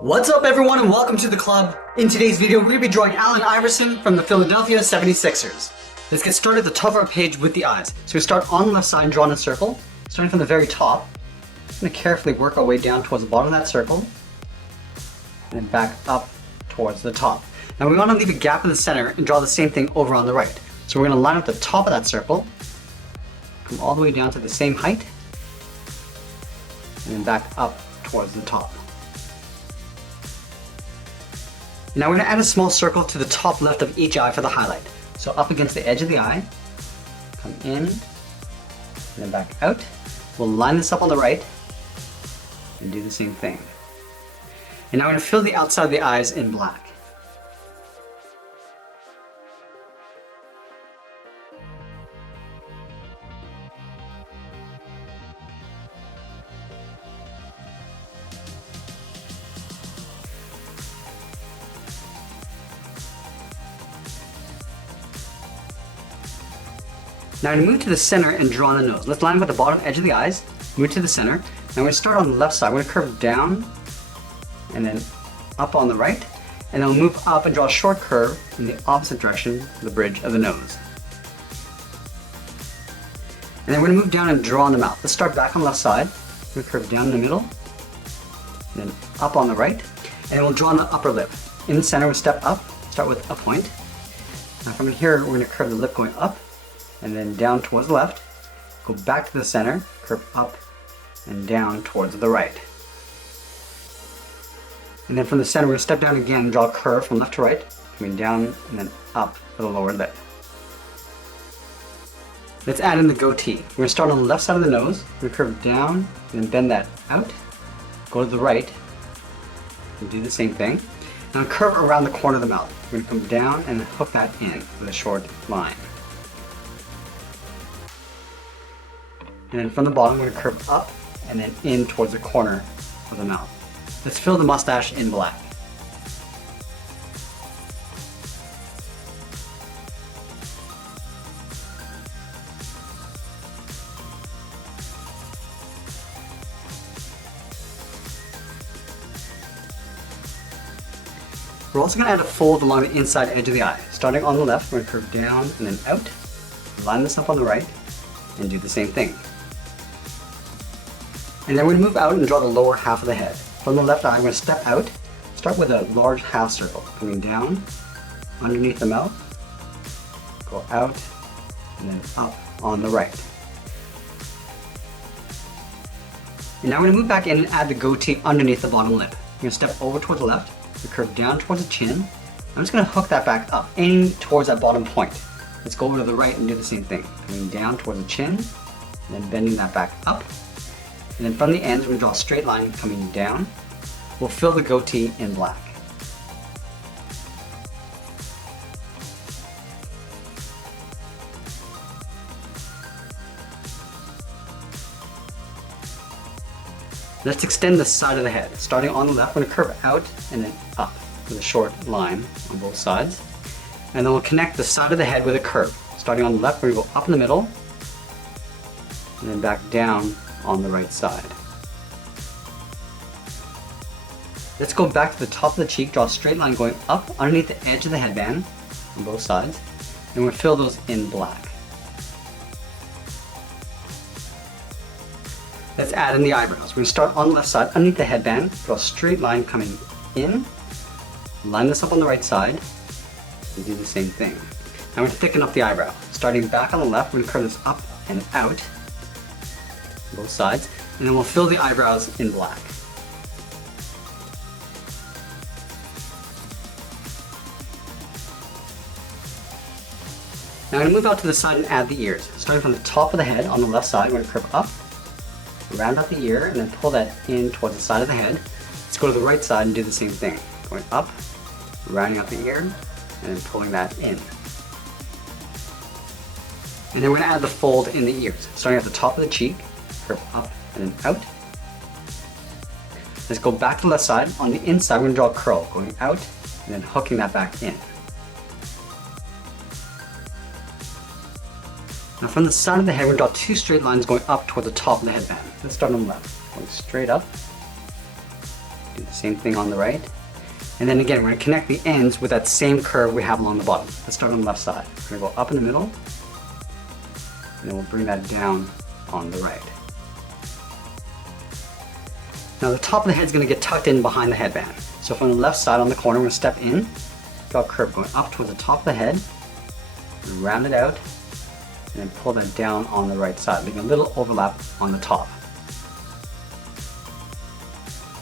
What's up everyone and welcome to the club. In today's video we're going to be drawing Allen Iverson from the Philadelphia 76ers. Let's get started at the top of our page with the eyes. So we start on the left side and draw in a circle, starting from the very top. I'm going to carefully work our way down towards the bottom of that circle, and then back up towards the top. Now we want to leave a gap in the center and draw the same thing over on the right. So we're going to line up the top of that circle, come all the way down to the same height, and then back up towards the top. Now we're going to add a small circle to the top left of each eye for the highlight. So up against the edge of the eye, come in, and then back out. We'll line this up on the right, and do the same thing. And now we're going to fill the outside of the eyes in black. Now I'm going to move to the center and draw on the nose. Let's line up at the bottom edge of the eyes, move to the center. Now we're going to start on the left side. We're going to curve down and then up on the right. And then we'll move up and draw a short curve in the opposite direction of the bridge of the nose. And then we're going to move down and draw on the mouth. Let's start back on the left side. We're going to curve down in the middle, and then up on the right. And we'll draw on the upper lip. In the center, we'll step up, start with a point. Now from here, we're going to curve the lip going up, and then down towards the left, go back to the center, curve up and down towards the right. And then from the center, we're going to step down again and draw a curve from left to right, coming down and then up for the lower lip. Let's add in the goatee. We're going to start on the left side of the nose, we're going to curve down and then bend that out, go to the right, and do the same thing. Now curve around the corner of the mouth. We're going to come down and hook that in with a short line. And then from the bottom, we're going to curve up and then in towards the corner of the mouth. Let's fill the mustache in black. We're also going to add a fold along the inside edge of the eye. Starting on the left, we're going to curve down and then out, line this up on the right, and do the same thing. And then we're going to move out and draw the lower half of the head. From the left eye, I'm going to step out, start with a large half circle, coming down, underneath the mouth, go out, and then up on the right. And now we're going to move back in and add the goatee underneath the bottom lip. We're going to step over towards the left, we curve down towards the chin. I'm just going to hook that back up, aiming towards that bottom point. Let's go over to the right and do the same thing, coming down towards the chin, and then bending that back up. And then from the ends, we're going to draw a straight line coming down. We'll fill the goatee in black. Let's extend the side of the head. Starting on the left, we're going to curve out and then up with a short line on both sides. And then we'll connect the side of the head with a curve. Starting on the left, we're going to go up in the middle, and then back down on the right side. Let's go back to the top of the cheek, draw a straight line going up underneath the edge of the headband on both sides, and we'll fill those in black. Let's add in the eyebrows. We're going to start on the left side underneath the headband, draw a straight line coming in, line this up on the right side, and do the same thing. Now we're going to thicken up the eyebrow. Starting back on the left, we're going to curve this up and out, both sides, and then we'll fill the eyebrows in black. Now I'm going to move out to the side and add the ears. Starting from the top of the head on the left side, we're going to curve up, round out the ear, and then pull that in towards the side of the head. Let's go to the right side and do the same thing. Going up, rounding out the ear, and then pulling that in. And then we're going to add the fold in the ears. Starting at the top of the cheek, curve up and then out. Let's go back to the left side. On the inside, we're going to draw a curl, going out and then hooking that back in. Now from the side of the head, we're going to draw two straight lines going up toward the top of the headband. Let's start on the left. Going straight up. Do the same thing on the right. And then again, we're going to connect the ends with that same curve we have along the bottom. Let's start on the left side. We're going to go up in the middle, and then we'll bring that down on the right. Now the top of the head is going to get tucked in behind the headband. So from the left side on the corner, we're going to step in, draw a curve going up towards the top of the head, round it out, and then pull that down on the right side, leaving a little overlap on the top.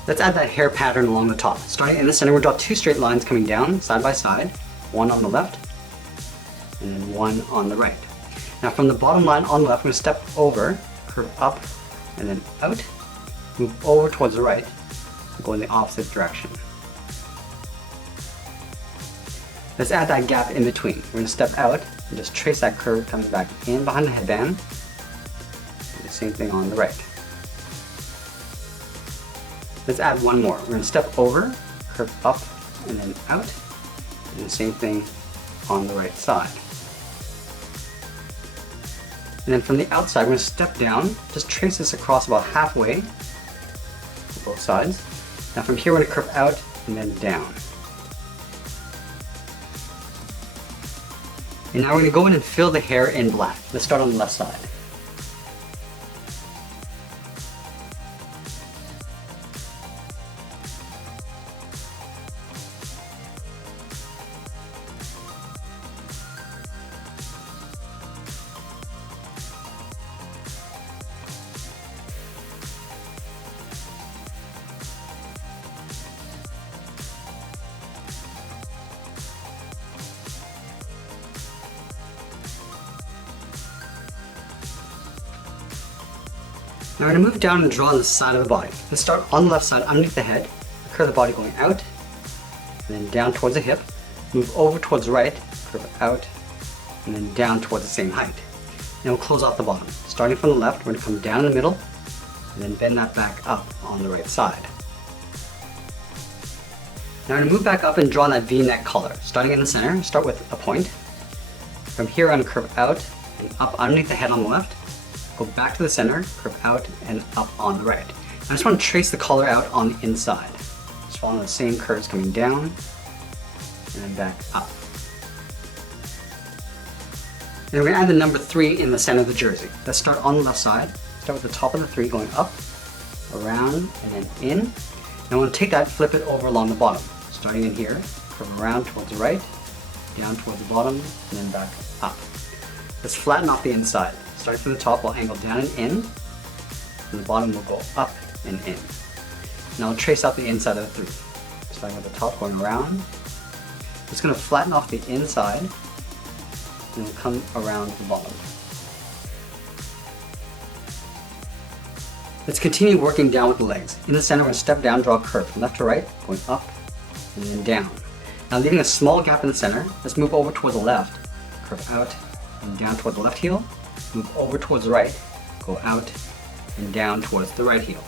Let's add that hair pattern along the top. Starting in the center, we'll draw two straight lines coming down side by side, one on the left and then one on the right. Now from the bottom line on the left, we're going to step over, curve up and then out, move over towards the right, go in the opposite direction. Let's add that gap in between. We're going to step out and just trace that curve coming back in behind the headband. Do the same thing on the right. Let's add one more. We're going to step over, curve up, and then out. Do the same thing on the right side. And then from the outside, we're going to step down, just trace this across about halfway, to both sides. Now from here, we're going to curve out and then down. And now we're going to go in and fill the hair in black. Let's start on the left side. Now we're going to move down and draw on the side of the body. Let's start on the left side underneath the head, curve the body going out, and then down towards the hip, move over towards the right, curve out, and then down towards the same height. And we'll close off the bottom. Starting from the left, we're going to come down in the middle, and then bend that back up on the right side. Now we're going to move back up and draw that V-neck collar. Starting in the center, start with a point. From here, I'm going to curve out and up underneath the head on the left, go back to the center, curve out and up on the right. I just want to trace the collar out on the inside. Just following the same curves coming down and then back up. And we're going to add the number 3 in the center of the jersey. Let's start on the left side. Start with the top of the 3 going up, around, and then in. And I want to take that, flip it over along the bottom. Starting in here, curve around towards the right, down towards the bottom, and then back up. Let's flatten off the inside. Starting from the top, we'll angle down and in, and the bottom will go up and in. Now I'll trace out the inside of the 3. Starting at the top, going around. Just going to flatten off the inside, and then come around the bottom. Let's continue working down with the legs. In the center, we're going to step down, draw a curve from left to right, going up and then down. Now leaving a small gap in the center, let's move over towards the left, curve out and down towards the left heel. Move over towards the right, go out and down towards the right heel.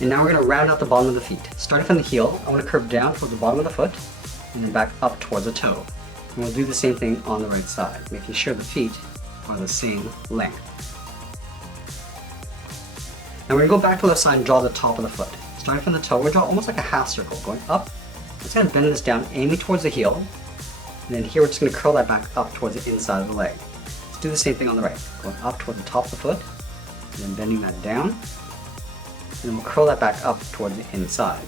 And now we're going to round out the bottom of the feet. Starting from the heel, I want to curve down towards the bottom of the foot and then back up towards the toe. And we'll do the same thing on the right side, making sure the feet are the same length. Now we're going to go back to the left side and draw the top of the foot. Starting from the toe, we'll draw almost like a half circle, going up. Let's kind of bend this down, aiming towards the heel. And then here we're just going to curl that back up towards the inside of the leg. Let's do the same thing on the right. Going up toward the top of the foot, and then bending that down. And then we'll curl that back up towards the inside.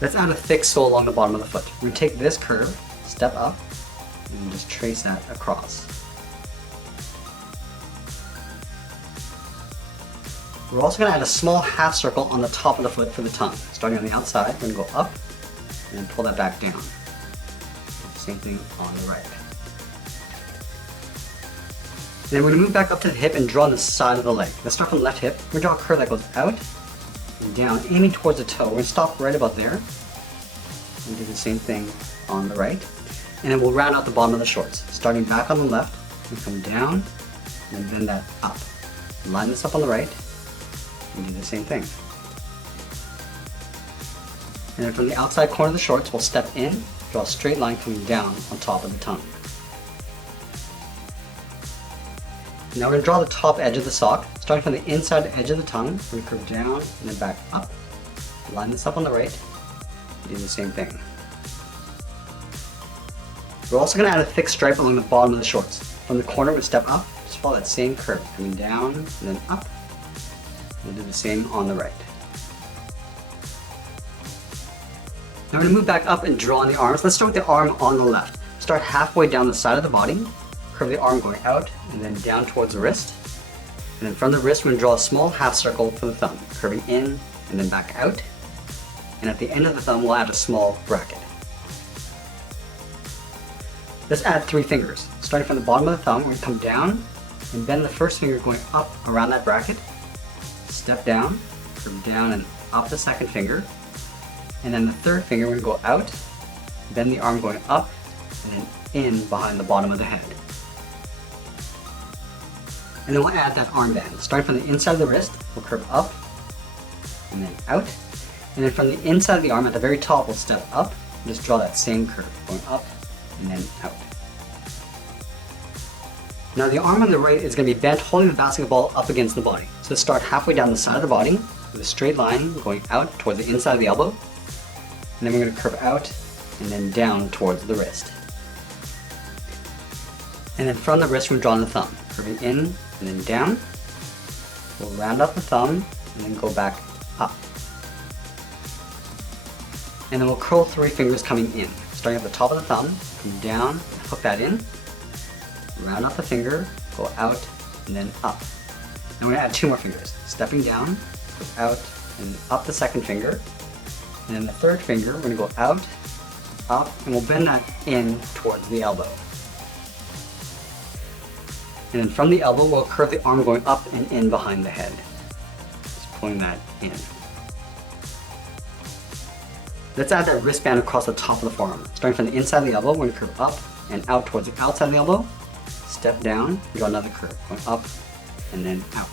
Let's add a thick sole along the bottom of the foot. We're going to take this curve, step up, and just trace that across. We're also going to add a small half circle on the top of the foot for the tongue. Starting on the outside, we're going to go up, and then pull that back down. Same thing on the right. And then we're going to move back up to the hip and draw on the side of the leg. Let's start from the left hip. We're going to draw a curve that goes out and down, aiming towards the toe. We're going to stop right about there. And do the same thing on the right. And then we'll round out the bottom of the shorts. Starting back on the left, we come down and then bend that up. Line this up on the right and do the same thing. And then from the outside corner of the shorts, we'll step in, draw a straight line coming down on top of the tongue. Now we're going to draw the top edge of the sock, starting from the inside edge of the tongue. We're going to curve down and then back up. Line this up on the right. Do the same thing. We're also going to add a thick stripe along the bottom of the shorts. From the corner, we'll step up, just follow that same curve, coming down and then up. We'll do the same on the right. Now we're going to move back up and draw on the arms. Let's start with the arm on the left. Start halfway down the side of the body. Curve the arm going out and then down towards the wrist. And then from the wrist, we're going to draw a small half circle for the thumb, curving in and then back out. And at the end of the thumb, we'll add a small bracket. Let's add 3 fingers. Starting from the bottom of the thumb, we're going to come down and bend the first finger going up around that bracket. Step down, curve down and up the second finger. And then the third finger, we're going to go out, bend the arm going up and then in behind the bottom of the head. And then we'll add that armband. Starting from the inside of the wrist, we'll curve up and then out. And then from the inside of the arm at the very top, we'll step up and just draw that same curve, going up and then out. Now the arm on the right is going to be bent, holding the basketball up against the body. So let's start halfway down the side of the body with a straight line going out towards the inside of the elbow. And then we're going to curve out and then down towards the wrist. And then from the wrist, we're drawing the thumb, curving in and then down. We'll round up the thumb and then go back up. And then we'll curl 3 fingers coming in. Starting at the top of the thumb, come down, hook that in, round up the finger, go out, and then up. And we're going to add 2 more fingers. Stepping down, go out, and up the second finger. And then the third finger, we're going to go out, up, and we'll bend that in towards the elbow. And then from the elbow, we'll curve the arm going up and in behind the head. Just pulling that in. Let's add that wristband across the top of the forearm. Starting from the inside of the elbow, we're going to curve up and out towards the outside of the elbow. Step down, draw another curve, going up and then out.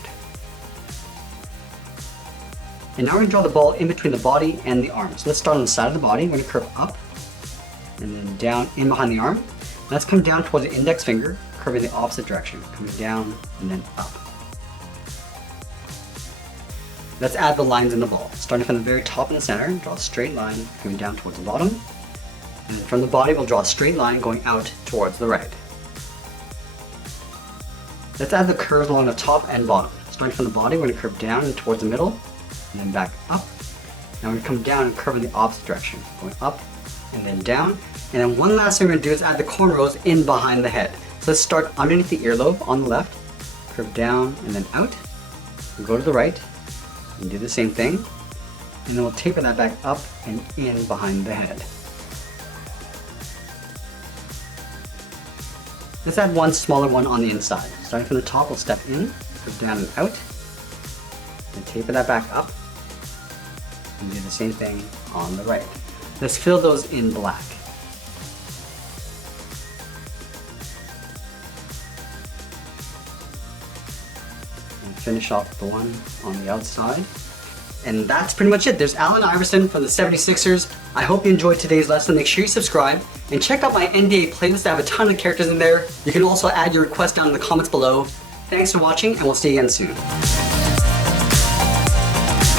And now we're going to draw the ball in between the body and the arm. So let's start on the side of the body. We're going to curve up and then down in behind the arm. Let's come down towards the index finger, curving the opposite direction, coming down and then up. Let's add the lines in the ball. Starting from the very top in the center, draw a straight line coming down towards the bottom. And then from the body, we'll draw a straight line going out towards the right. Let's add the curves along the top and bottom. Starting from the body, we're going to curve down and towards the middle, and then back up. Now we're going to come down and curve in the opposite direction, going up and then down. And then one last thing we're going to do is add the cornrows in behind the head. So let's start underneath the earlobe on the left, curve down and then out, and go to the right, and do the same thing. And then we'll taper that back up and in behind the head. Let's add one smaller one on the inside. Starting from the top, we'll step in, curve down and out, and taper that back up, and do the same thing on the right. Let's fill those in black. And finish off the one on the outside. And that's pretty much it. There's Allen Iverson from the 76ers. I hope you enjoyed today's lesson. Make sure you subscribe and check out my NBA playlist. I have a ton of characters in there. You can also add your request down in the comments below. Thanks for watching, and we'll see you again soon.